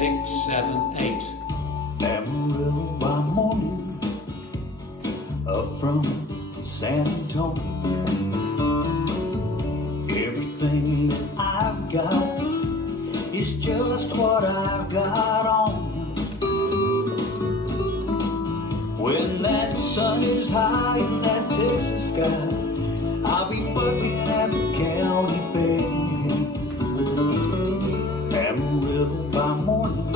6, 7, 8. Amarillo by morning, up from San Antonio. Everything that I've got is just what I've got on. When that sun is high in that Texas sky, I'll be working at the county fair. Amarillo by morning,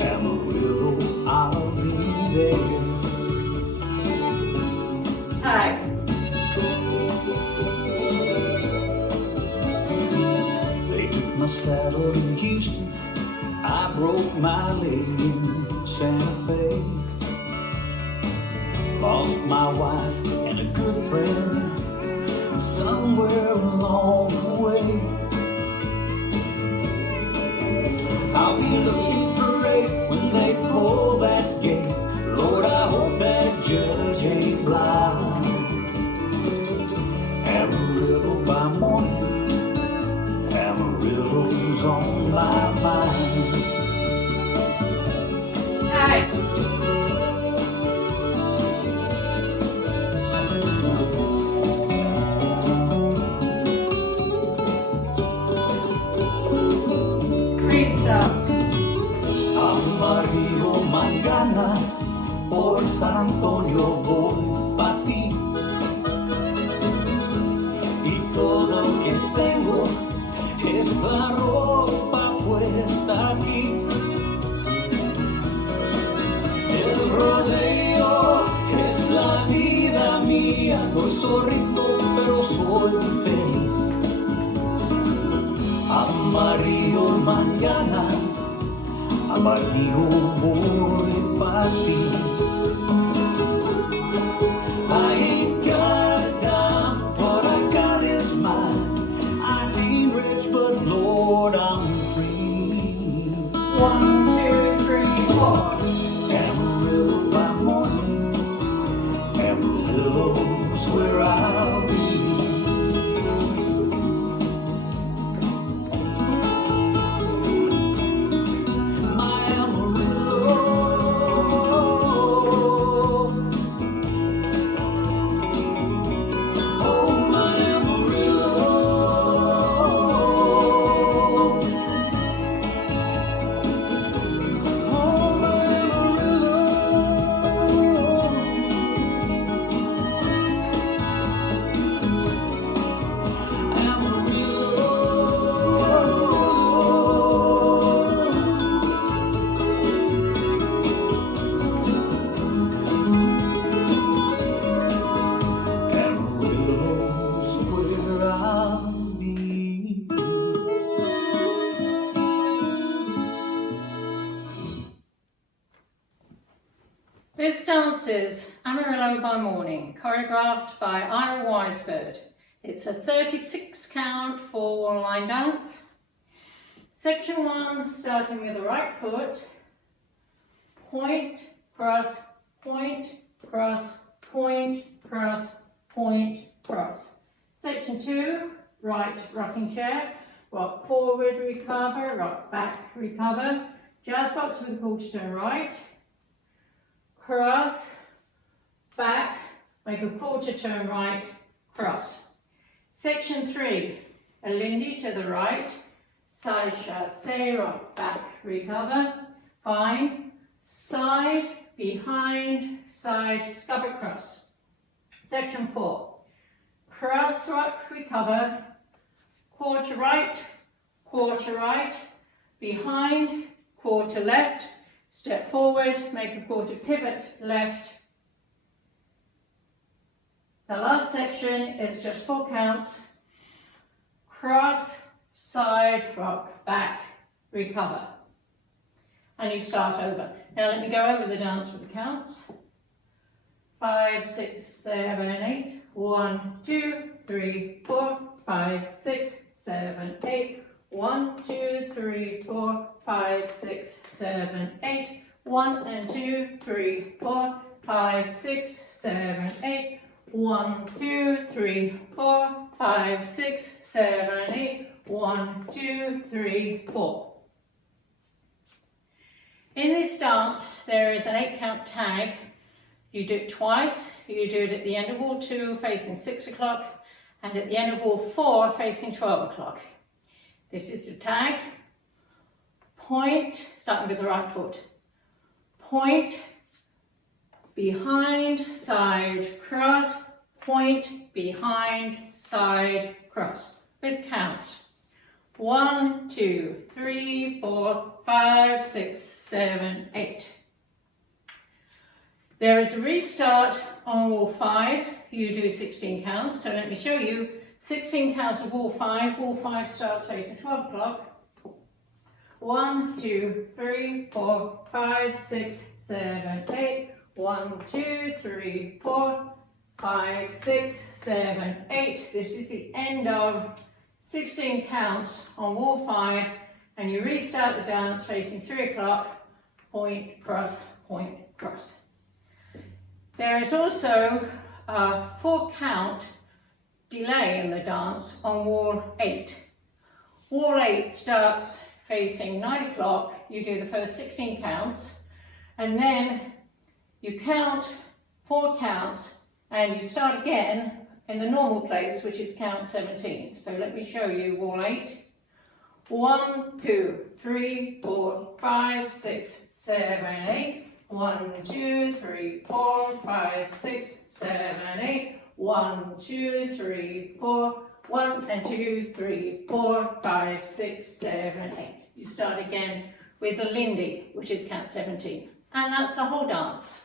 Amarillo, I'll be there. Hi. They took my saddle in Houston, I broke my leg in Santa Fe. Lost my wife and a good friend somewhere along the way. I'll be looking for eight when they pull that gate. Lord, I hope that judge ain't blind. Amarillo by morning, Amarillo's on my mind. Hi. Amarillo mañana, por San Antonio voy pa' ti. Y todo lo que tengo es la ropa puesta aquí. El rodeo es la vida mía, no soy rico pero soy feliz. Amarillo mañana, Amarillo voy pa' ti. I ain't got a dime, what I got is mine. I ain't rich, but Lord, I'm free. 1, 2, 3, 4. Amarillo by morning, Amarillo's where I'll be. This dance is Amarillo by Morning, choreographed by Ira Weisberg. It's a 36 count 4-line dance. Section 1, starting with the right foot, point, cross, point, cross, point, cross, point, cross. Section 2, right rocking chair, rock forward, recover, rock back, recover, jazz box with a quarter turn right, cross, back, make a quarter turn right, cross. Section 3, a lindy to the right, side chassé, rock back, recover, fine, side, behind, side, scuff across. Section 4, cross, rock, recover, quarter right, behind, quarter left, step forward, make a quarter pivot left. The last section is just 4 counts. Cross, side, rock, back, recover. And you start over. Now let me go over the dance with the counts. 5, 6, 7, 8. 1, 2, 3, 4, 5, 6, 7, 8. 1, 2, 3, 4, 5, 6, 7, 8. 1 and 2, 3, 4, 5, 6, 7, 8. 1, 2, 3, 4, 5, 6, 7, 8. 1, 2, 3, 4. In this dance, there is an 8-count tag. You do it twice. You do it at the end of wall 2 facing 6 o'clock and at the end of wall 4 facing 12 o'clock. This is the tag. Point, starting with the right foot. Point, behind, side, cross, point, behind, side, cross, with counts. 1, 2, 3, 4, 5, 6, 7, 8. There is a restart on wall 5. You do 16 counts. So let me show you 16 counts of wall 5. Wall 5 starts facing 12 o'clock. 1, 2, 3, 4, 5, 6, 7, 8. 1, 2, 3, 4, 5, 6, 7, 8. This is the end of 16 counts on wall 5, and you restart the dance facing 3 o'clock, point, cross, point, cross. There is also a 4-count delay in the dance on wall 8. Wall 8 starts facing 9 o'clock. You do the first 16 counts, and then you count 4 counts, and you start again in the normal place, which is count 17. So let me show you wall 8. 1, 2, 3, 4, 5, 6, 7, 8. 1, 2, 3, 4, 5, 6, 7, 8. 1, 2, 3, 4. 1 and 2, 3, 4, 5, 6, 7, 8. You start again with the Lindy, which is count 17. And that's the whole dance.